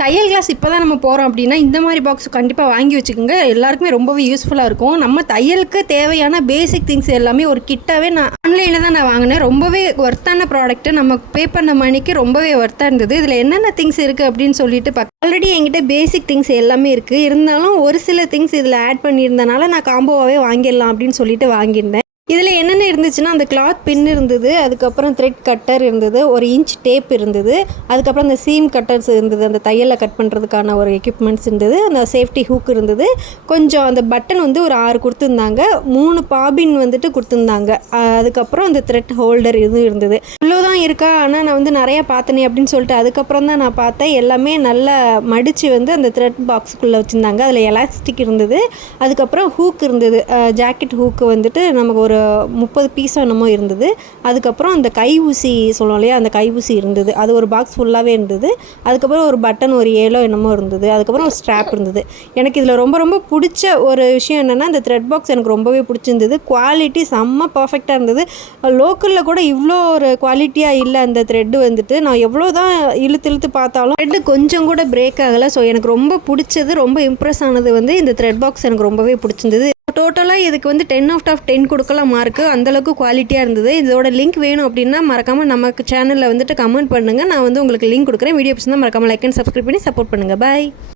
தையல் கிளாஸ் இப்போ தான் நம்ம போகிறோம் அப்படின்னா இந்த மாதிரி பாக்ஸ் கண்டிப்பாக வாங்கி வச்சுக்கோங்க. எல்லாருக்குமே ரொம்பவே யூஸ்ஃபுல்லாக இருக்கும். நம்ம தையலுக்கு தேவையான பேசிக் திங்ஸ் எல்லாமே ஒரு கிட்டாகவே நான் ஆன்லைனில் தான் வாங்கினேன். ரொம்பவே ஒர்த்தான ப்ராடக்ட்டு, நம்ம பே பண்ண மணிக்கு ரொம்பவே ஒர்த்தாக இருந்தது. இதில் என்னென்ன திங்ஸ் இருக்குது அப்படின்னு சொல்லிட்டு ஆல்ரெடி என்கிட்ட பேசிக் திங்ஸ் எல்லாமே இருக்குது. இருந்தாலும் ஒரு சில திங்ஸ் இதில் ஆட் பண்ணியிருந்தனால நான் காம்போவாகவே வாங்கிடலாம் அப்படின்னு சொல்லிட்டு வாங்கியிருந்தேன். இதில் என்னென்ன இருந்துச்சுன்னா, அந்த கிளாத் பின் இருந்தது, அதுக்கப்புறம் த்ரெட் கட்டர் இருந்தது, 1 இன்ச் டேப் இருந்தது, அதுக்கப்புறம் அந்த சீம் கட்டர்ஸ் இருந்தது, அந்த தையலை கட் பண்ணுறதுக்கான ஒரு எக்யூப்மெண்ட்ஸ் இருந்தது, அந்த சேஃப்டி ஹூக் இருந்தது, கொஞ்சம் அந்த பட்டன் ஒரு 6 கொடுத்துருந்தாங்க, 3 பாபின் கொடுத்துருந்தாங்க, அதுக்கப்புறம் அந்த த்ரெட் ஹோல்டர் இதுவும் இருந்தது. இவ்வளோதான் இருக்கா, ஆனால் நான் நிறையா பார்த்தனே அப்படின்னு சொல்லிட்டு அதுக்கப்புறம் தான் நான் பார்த்தேன். எல்லாமே நல்லா மடித்து அந்த த்ரெட் பாக்ஸுக்குள்ளே வச்சுருந்தாங்க. அதில் எலாஸ்டிக் இருந்தது, அதுக்கப்புறம் ஹூக் இருந்தது, ஜாக்கெட் ஹூக்கு நமக்கு ஒரு 30 பீஸோ என்னமோ இருந்தது. அதுக்கப்புறம் அந்த கை ஊசி சொல்லுவோம் இல்லையா, அந்த கை ஊசி இருந்தது, அது ஒரு பாக்ஸ் ஃபுல்லாகவே இருந்தது. அதுக்கப்புறம் ஒரு பட்டன் ஒரு 7 என்னமோ இருந்தது. அதுக்கப்புறம் ஒரு ஸ்ட்ராப் இருந்தது. எனக்கு இதில் ரொம்ப ரொம்ப பிடிச்ச ஒரு விஷயம் என்னென்னா, இந்த த்ரெட் பாக்ஸ் எனக்கு ரொம்பவே பிடிச்சிருந்தது. குவாலிட்டி செம்ம பர்ஃபெக்டாக இருந்தது. லோக்கலில் கூட இவ்வளோ ஒரு குவாலிட்டியாக இல்லை. அந்த த்ரெட்டு நான் எவ்வளோ தான் இழுத்து பார்த்தாலும் த்ரெட்டு கொஞ்சம் கூட பிரேக் ஆகலை. ஸோ எனக்கு ரொம்ப பிடிச்சது, ரொம்ப இம்ப்ரெஸ் ஆனது இந்த த்ரெட் பாக்ஸ் எனக்கு ரொம்பவே பிடிச்சிருந்தது. டோட்டலாக இதுக்கு 10 out of 10 கொடுக்கலாம் மார்க்கு. அந்தளவுக்கு குவாலிட்டியாக இருந்தது. இதோட லிங்க் வேணும் அப்படின்னா மறக்காமல் நமக்கு சேனலில் கமெண்ட் பண்ணுங்கள். நான் உங்களுக்கு லிங்க் கொடுக்குறேன். வீடியோ பிடிச்சிருந்தா மறக்காமல் லைக் அண்ட் சப்ஸ்கிரைப் பண்ணி சப்போர்ட் பண்ணுங்கள். பாய்.